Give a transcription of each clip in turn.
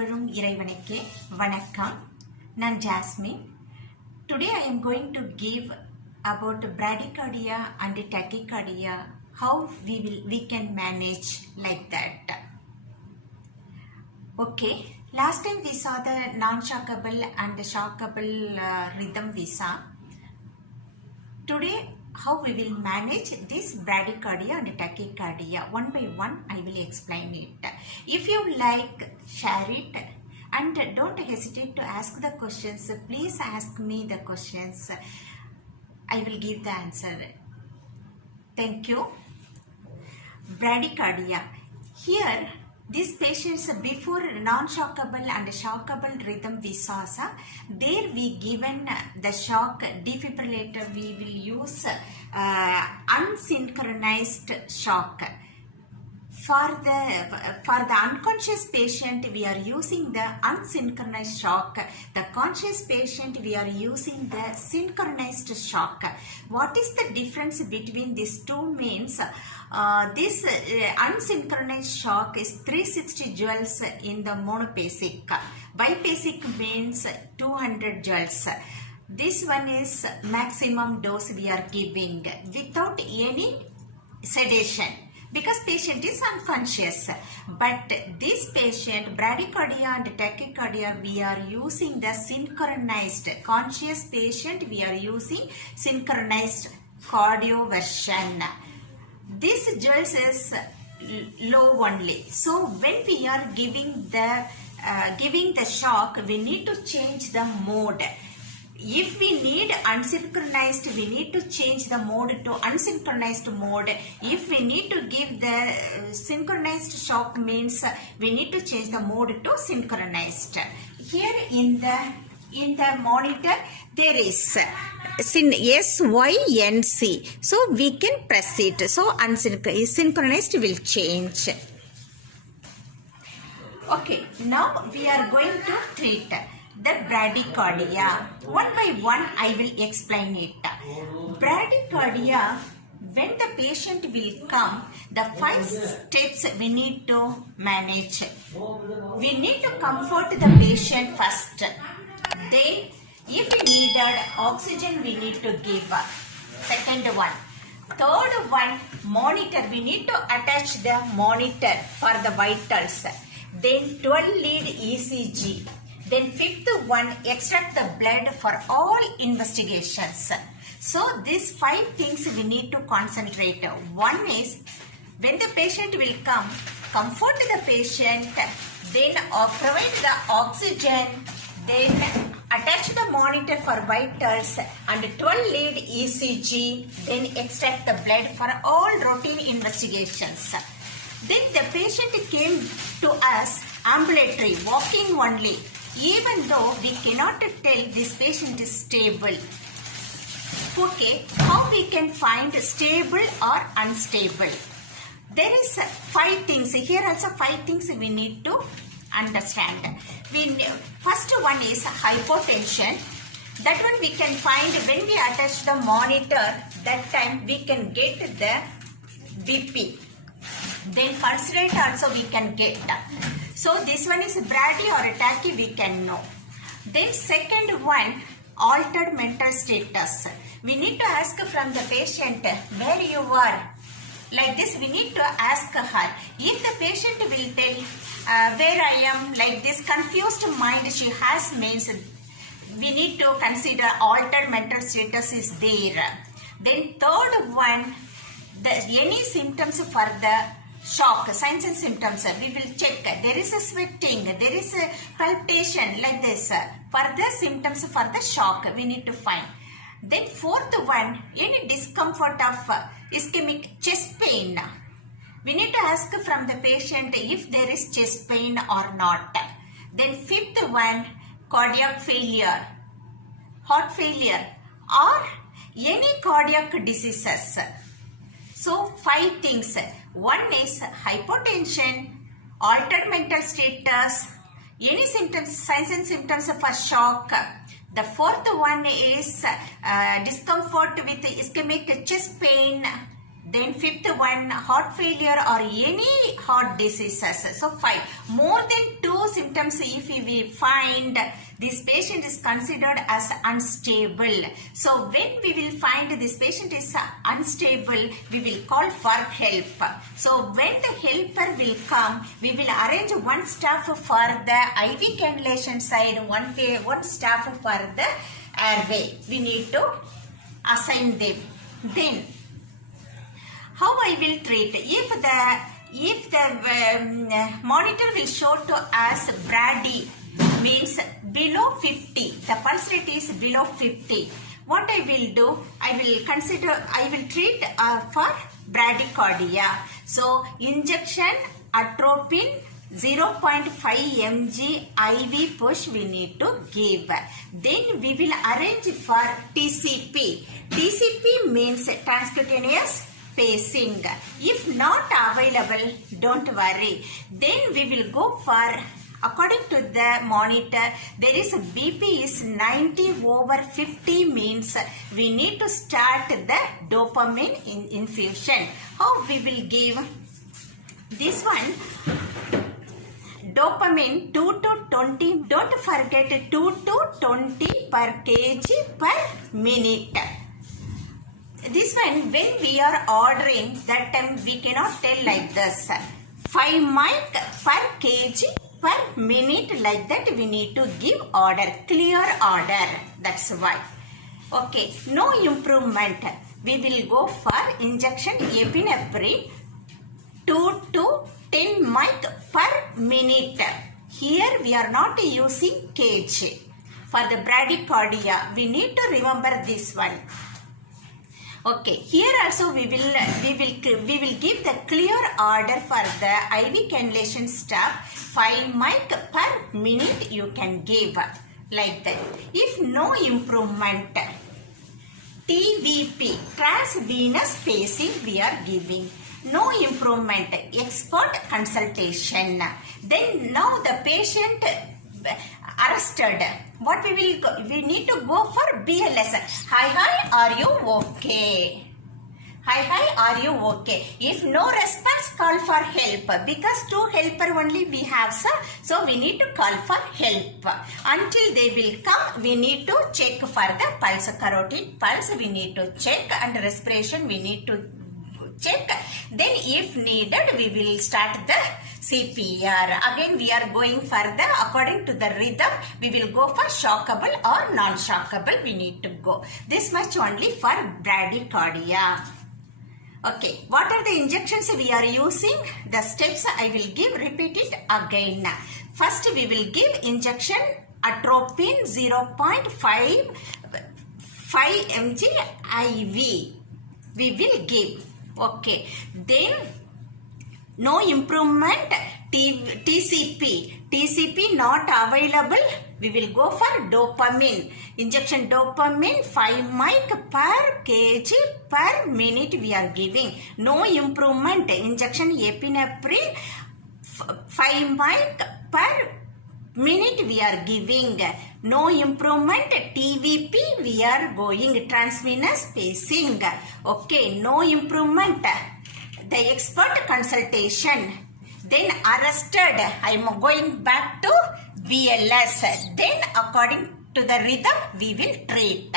புகழும் இறைவனுக்கே வணக்கம். நான் jasmine. Today I am going to give about bradycardia and tachycardia, how we can manage like that. Okay, last time we saw the non-shockable and shockable rhythm we saw. Today how we will manage this bradycardia and tachycardia. One by one I will explain it. If you like, share it and don't hesitate to ask the questions. Please ask me the questions. I will give the answer. Thank you. Bradycardia. Here these patients before non-shockable and shockable rhythm we saw, there we given the shock defibrillator, we will use unsynchronized shock. For the unconscious patient we are using the unsynchronized shock. The conscious patient we are using the synchronized shock. What is the difference between these two means? This unsynchronized shock is 360 joules in the monophasic. Biphasic means 200 joules. This one is maximum dose we are giving without any sedation, because patient is unconscious. But this patient, bradycardia and tachycardia, we are using the synchronized. Conscious patient we are using synchronized cardio version. This joules is low only. So when we are giving the shock, we need to change the mode. If we need unsynchronized, we need to change the mode to unsynchronized mode. If we need to give the synchronized shock, means we need to change the mode to synchronized. Here in the monitor there is SYNC, so we can press it. So synchronized will change. Okay, now we are going to treat the bradycardia. One by one I will explain it. Bradycardia, when the patient will come, the 5 steps we need to manage. We need to comfort the patient first. Then if we needed oxygen, we need to give. Second one. Third one, monitor. We need to attach the monitor for the vitals. Then 12 lead ECG. Then 5th one, extract the blood for all investigations. So these 5 things we need to concentrate. One is, when the patient will come, comfort the patient, then provide the oxygen, then attach the monitor for vitals and 12 lead ECG, then extract the blood for all routine investigations. Then the patient came to us ambulatory, walking only. Even though we cannot tell this patient is stable. Okay, how we can find stable or unstable? There is 5 things. Here also 5 things we need to understand. First one is hypotension. That one we can find when we attach the monitor. That time we can get the BP. Then pulse rate also we can get. So this one is brady or tachy, we can know. Then second one, altered mental status. We need to ask from the patient where you are. Like this we need to ask her. If the patient will tell where I am, like this confused mind she has, means we need to consider altered mental status is there. Then third one, any symptoms for the shock, signs and symptoms, we will check. There is a sweating, there is a palpitation, like this. For the symptoms for the shock, we need to find. Then fourth one, any discomfort of ischemic chest pain. We need to ask from the patient if there is chest pain or not. Then fifth one, cardiac failure, heart failure, or any cardiac diseases. So 5 things. One is hypotension, altered mental status, any symptoms, signs and symptoms for shock. The fourth one is discomfort with ischemic chest pain. Then fifth one, heart failure or any heart diseases. So 5. More than 2 symptoms if we find this patient is considered as unstable. So when we will find this patient is unstable, we will call for help. So when the helper will come, we will arrange one staff for the IV cannulation side, one staff for the airway. We need to assign them. Then how I will treat? If the monitor will show to us Brady means below 50, the pulse rate is below 50. What I will do? I will treat for bradycardia. So injection atropine 0.5 mg IV push we need to give. Then we will arrange for TCP. TCP means transcutaneous pacing. If not available, don't worry. Then we will go for, according to the monitor, there is a BP is 90/50 means we need to start the dopamine infusion. How we will give this one? Dopamine 2 to 20. Don't forget 2 to 20 per kg per minute. This one, when we are ordering, that time we cannot tell like this. 5 mic per kg per minute, like that we need to give order, clear order. That's why. Okay, no improvement. We will go for injection epinephrine 2 to 10 mic per minute. Here we are not using kg. For the bradycardia, we need to remember this one. Okay, here also we will give the clear order for the IV cannulation staff. 5 mic per minute you can give, like that. If no improvement, TVP, transvenous pacing we are giving. No improvement, expert consultation. Then now the patient arrested. What we need to go for BLS. Hi, are you okay? Hi, are you okay? If no response, call for help. Because 2 helper only we have, sir. So we need to call for help. Until they will come, we need to check for the pulse, carotid pulse we need to check, and respiration we need to check. Then if needed, we will start the CPR. Again, we are going further according to the rhythm. We will go for shockable or non-shockable. We need to go. This much only for bradycardia. Okay, what are the injections we are using? The steps I will give, repeat it again. First, we will give injection atropine 0.5 mg IV. We will give. Okay, then no improvement, TCP not available, we will go for dopamine. Injection dopamine 5 mic per kg per minute we are giving. No improvement, injection epinephrine 5 mic per minute we are giving. No improvement, TVP we are going, transvenous pacing. Okay, no improvement, the expert consultation. Then arrested, I am going back to BLS. Then according to the rhythm we will treat.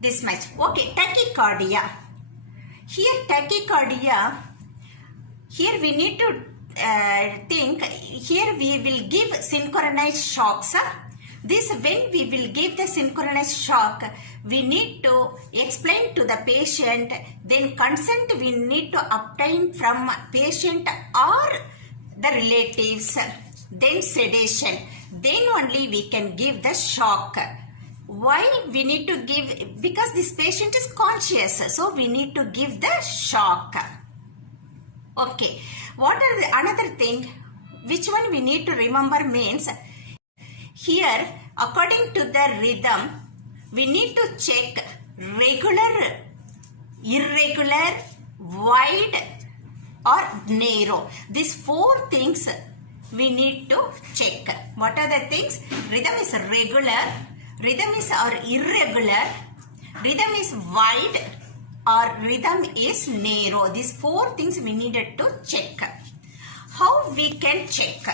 This much. Okay, tachycardia. Here tachycardia, here we need to think, here we will give synchronized shocks. This, when we will give the synchronized shock, we need to explain to the patient, then consent we need to obtain from patient or the relatives, then sedation, then only we can give the shock. Why we need to give? Because this patient is conscious, so we need to give the shock. Okay, what are the another thing which one we need to remember means, here according to the rhythm we need to check regular, irregular, wide or narrow. These 4 things we need to check. What are the things? Rhythm is regular, rhythm is or irregular, rhythm is wide or rhythm is narrow. These 4 things we needed to check. How we can check?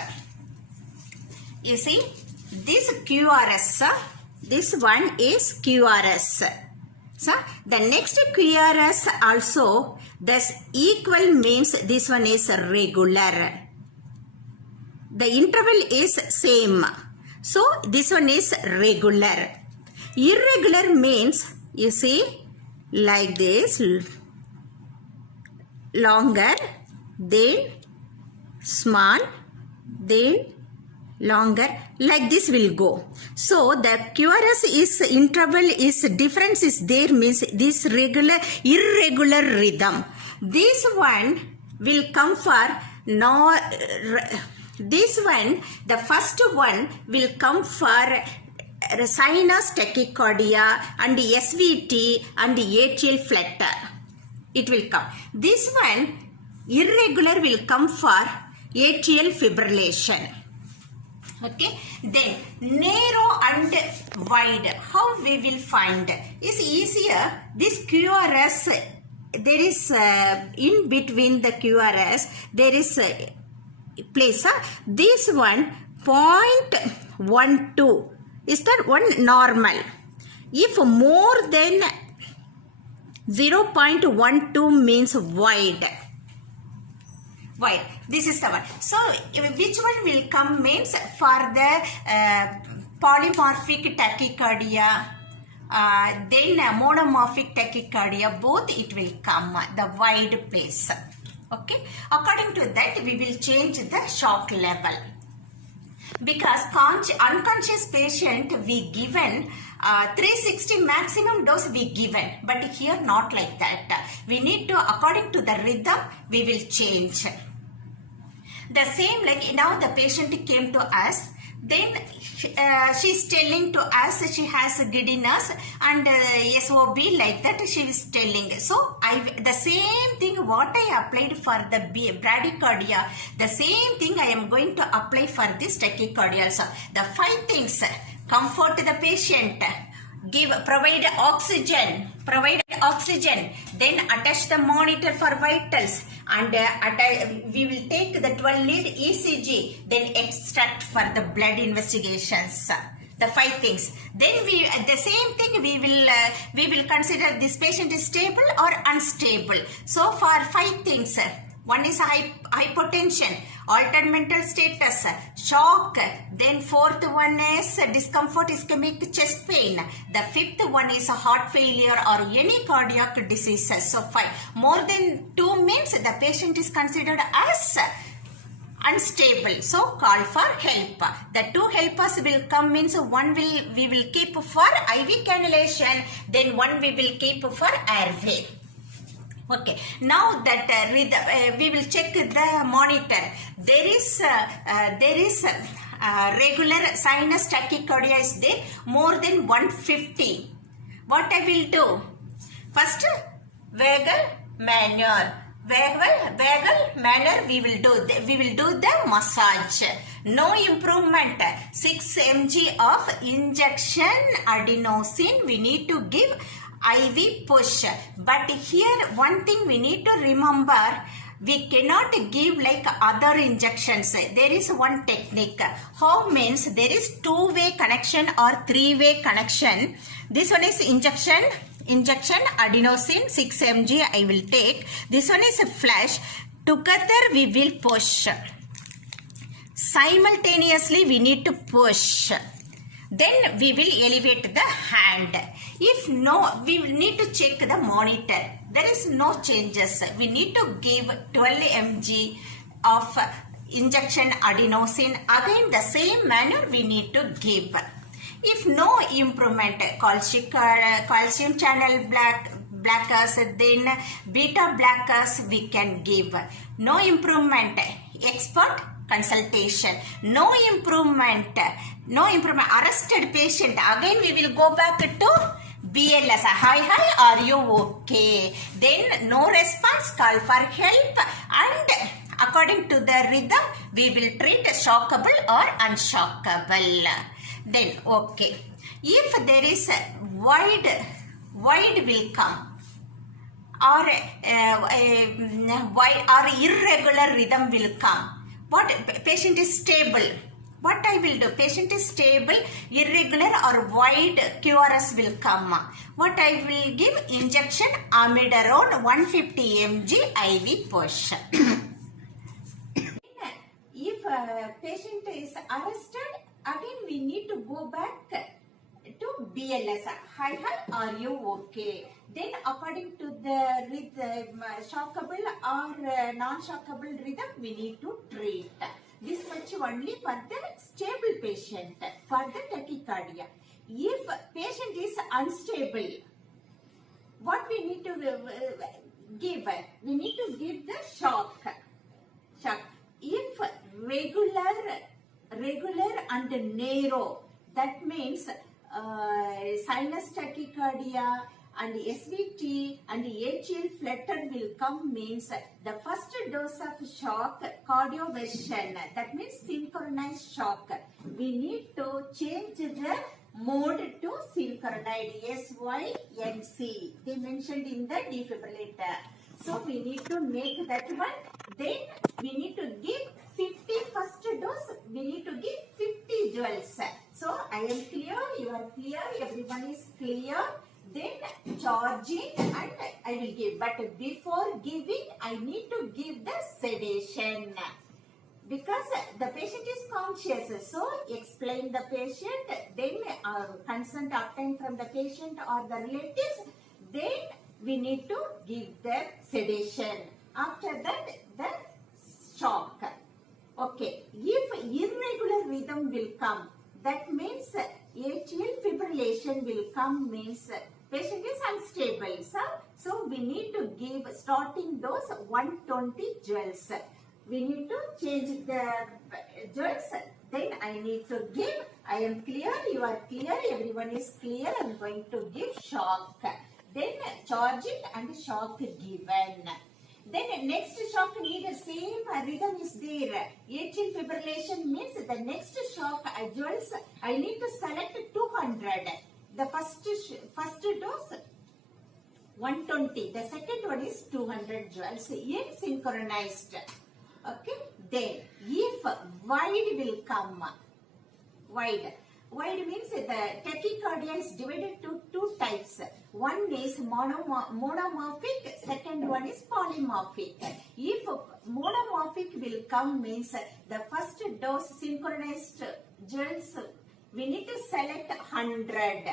You see, this QRS, this one is QRS. So, the next QRS also, this equal means this one is regular. The interval is same. So, this one is regular. Irregular means, you see, like this, longer, then small, then longer, like this will go. So the QRS is interval is difference is there, means this regular irregular rhythm. This one will come for this one, the first one will come for sinus tachycardia and SVT and atrial flutter. It will come. This one irregular will come for atrial fibrillation. Okay, then narrow and wide, how we will find? Is easier. This QRS, there is in between the QRS there is a place. This one 0.12 is that one normal. If more than 0.12 means wide. Wide. This is the one. So, which one will come means for the polymorphic tachycardia, then monomorphic tachycardia, both it will come, the wide place. Okay. According to that, we will change the shock level. Because unconscious patient we given 360 maximum dose we given, but here not like that. We need to, according to the rhythm, we will change. The same like now the patient came to us, then she's telling to us she has giddiness and SOB like that she is telling. So the same thing what I applied for the bradycardia, the same thing I am going to apply for this tachycardia also. The 5 things: comfort the patient, provide oxygen, then attach the monitor for vitals, and we will take the 12-lead ECG, then extract for the blood investigations. The 5 things. Then the same thing we will consider this patient is stable or unstable. So for 5 things. One is hypotension, altered mental status, shock. Then 4th one is discomfort, ischemic chest pain. The 5th one is heart failure or any cardiac diseases. So 5. More than 2 means the patient is considered as unstable. So call for help. The 2 helpers will come means one we will keep for IV cannulation, then one we will keep for airway. Okay, now that we will check the monitor. There is regular sinus tachycardia is there, more than 150. What I will do? First, vagal manner. Vagal manner we will do the massage. No improvement. 6 mg of injection adenosine we need to give IV push. But here one thing we need to remember, we cannot give like other injections. There is one technique. How means there is 2-way connection or 3-way connection. This one is injection adenosine 6 mg I will take. This one is a flash. Together we will push. Simultaneously we need to push. Then we will elevate the hand. If no, we will need to check the monitor. There is no changes. We need to give 12 mg of injection adenosine. Again the same manner we need to give. If no improvement, calcium channel blockers, then beta blockers we can give. No improvement, expert consultation. No improvement, arrested patient. Again we will go back to BLS. Hi, are you okay? Then no response, call for help, and according to the rhythm we will treat shockable or unshockable. Then if there is a wide will come. or why or irregular rhythm will come. What patient is stable. What I will do? Patient is stable, irregular or wide QRS will come. What I will give? Injection amiodarone 150 mg IV push. If patient is arrested, again we need to go back to BLS. Hi, are you okay? Then according to the rhythm, shockable or non-shockable rhythm, we need to treat. This much only for the stable patient, for the tachycardia. If patient is unstable, what we need to give? We need to give the shock. If regular and narrow, that means sinus tachycardia and SVT and atrial flutter will come, means the first dose of shock, cardioversion, that means synchronized shock. We need to change the mode to synchronized, SYNC. They mentioned in the defibrillator. So we need to make that one. Then we need to give 50 first dose. We need to give 50 joules. So I am clear, you are clear, everyone is clear. Then charging and I will give. But before giving, I need to give the sedation. Because the patient is conscious, so explain the patient, then consent obtained from the patient or the relatives, then we need to give the sedation. After that, the shock. Okay, if irregular rhythm will come, that means atrial fibrillation will come, means patient is unstable. So we need to give starting dose 120 joules. We need to change the joules. Then I need to give. I am clear, you are clear, everyone is clear. I am going to give shock. Then charging and shock given. Then next shock needed, same rhythm is there. Atrial fibrillation means the next shock joules I need to select 200. The first dose 120. The second one is 200 joules in synchronized. Okay. Then if wide will come, wide means the tachycardia is divided to two types. One is monomorphic, second one is polymorphic. If monomorphic will come, means the first dose synchronized joules we need to select 100.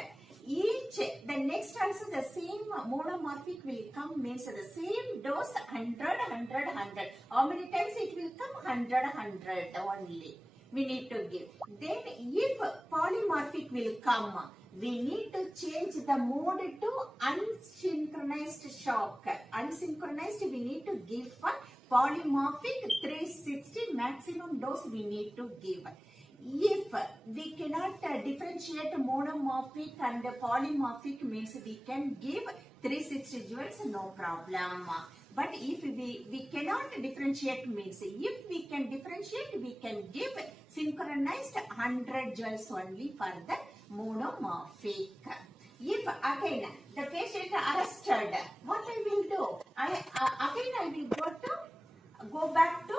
The next also the same monomorphic will come, means the same dose 100. How many times it will come? 100 only. We need to give. Then if polymorphic will come, we need to change the mode to unsynchronized shock. Unsynchronized we need to give for polymorphic 360 maximum dose we need to give. If we cannot differentiate monomorphic and polymorphic, means we can give 360 joules, no problem. But if we cannot differentiate, means if we can differentiate, we can give synchronized 100 joules only for the monomorphic. If again the patient arrested, what I will do? I will go back to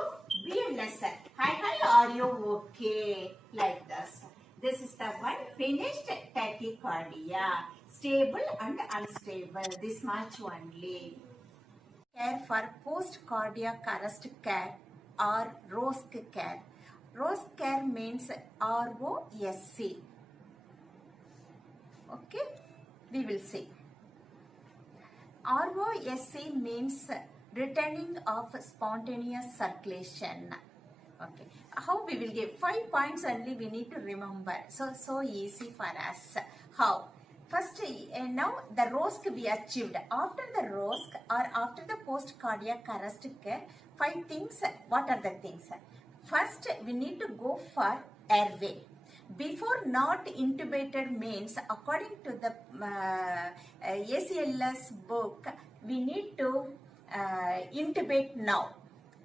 BLS. Hi, are you okay? Like this. This is the one finished tachycardia. Stable and unstable. This much only. Care for post-cardiac arrest care or ROSC care. ROSC care means ROSC. Okay, we will see. ROSC means returning of spontaneous circulation. Okay, how we will give 5 points only we need to remember. So easy for us. How? First, now the ROSC we achieved. After the ROSC or after the post-cardiac arrest care, 5 things. What are the things? First, we need to go for airway. Before not intubated means, according to the ACLS book, we need to intubate now.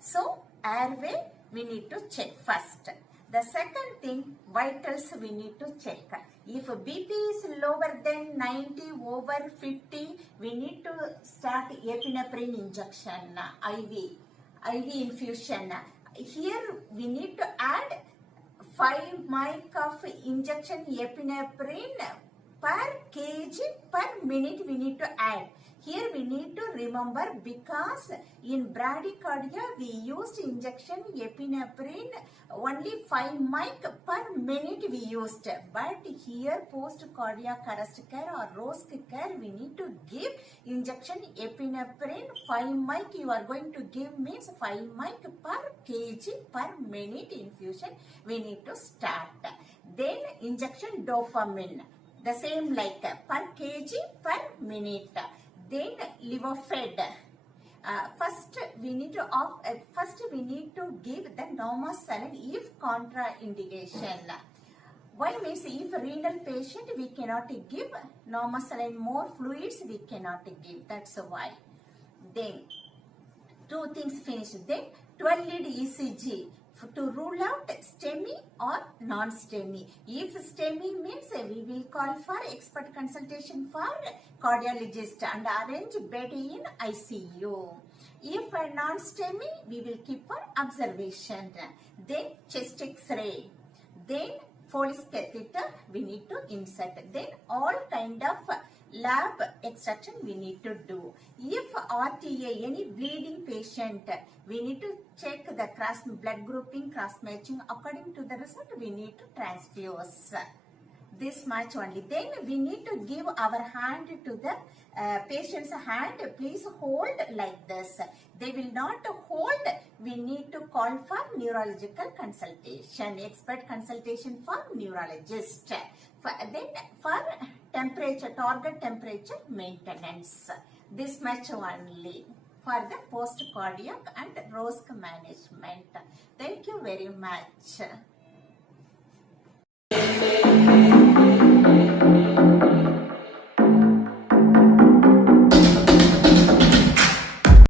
So, airway we need to check first. The second thing, vitals we need to check. If BP is lower than 90 over 50, we need to start epinephrine injection, IV infusion. Here we need to add 5 mic of injection epinephrine per kg per minute we need to add. Here we need to remember, because in bradycardia we used injection epinephrine only 5 mic per minute we used, but here post cardiac arrest care or ROSC care we need to give injection epinephrine 5 mic. You are going to give means 5 mic per kg per minute infusion we need to start. Then injection dopamine, the same like per kg per minute. Then Levophed. First we need to give the normal saline if contraindication. Why means if renal patient we cannot give normal saline, more fluids we cannot give. That's why. Then two things finished. Then 12 lead ECG to rule out STEMI or non-STEMI. If STEMI means we will call for expert consultation for cardiologist and arrange bed in ICU. If non-STEMI, we will keep for observation. Then chest X-ray. Then Foley's catheter we need to insert. Then all kind of lab extraction we need to do. If RTA, any bleeding patient, we need to check the cross blood grouping, cross matching. According to the result, we need to transfuse. This much only. Then we need to give our hand to the patient's hand. Please hold like this. They will not hold. We need to call for neurological consultation, expert consultation for neurologist. Then for temperature, target temperature maintenance. This much only for the post cardiac and ROSC management. Thank you very much.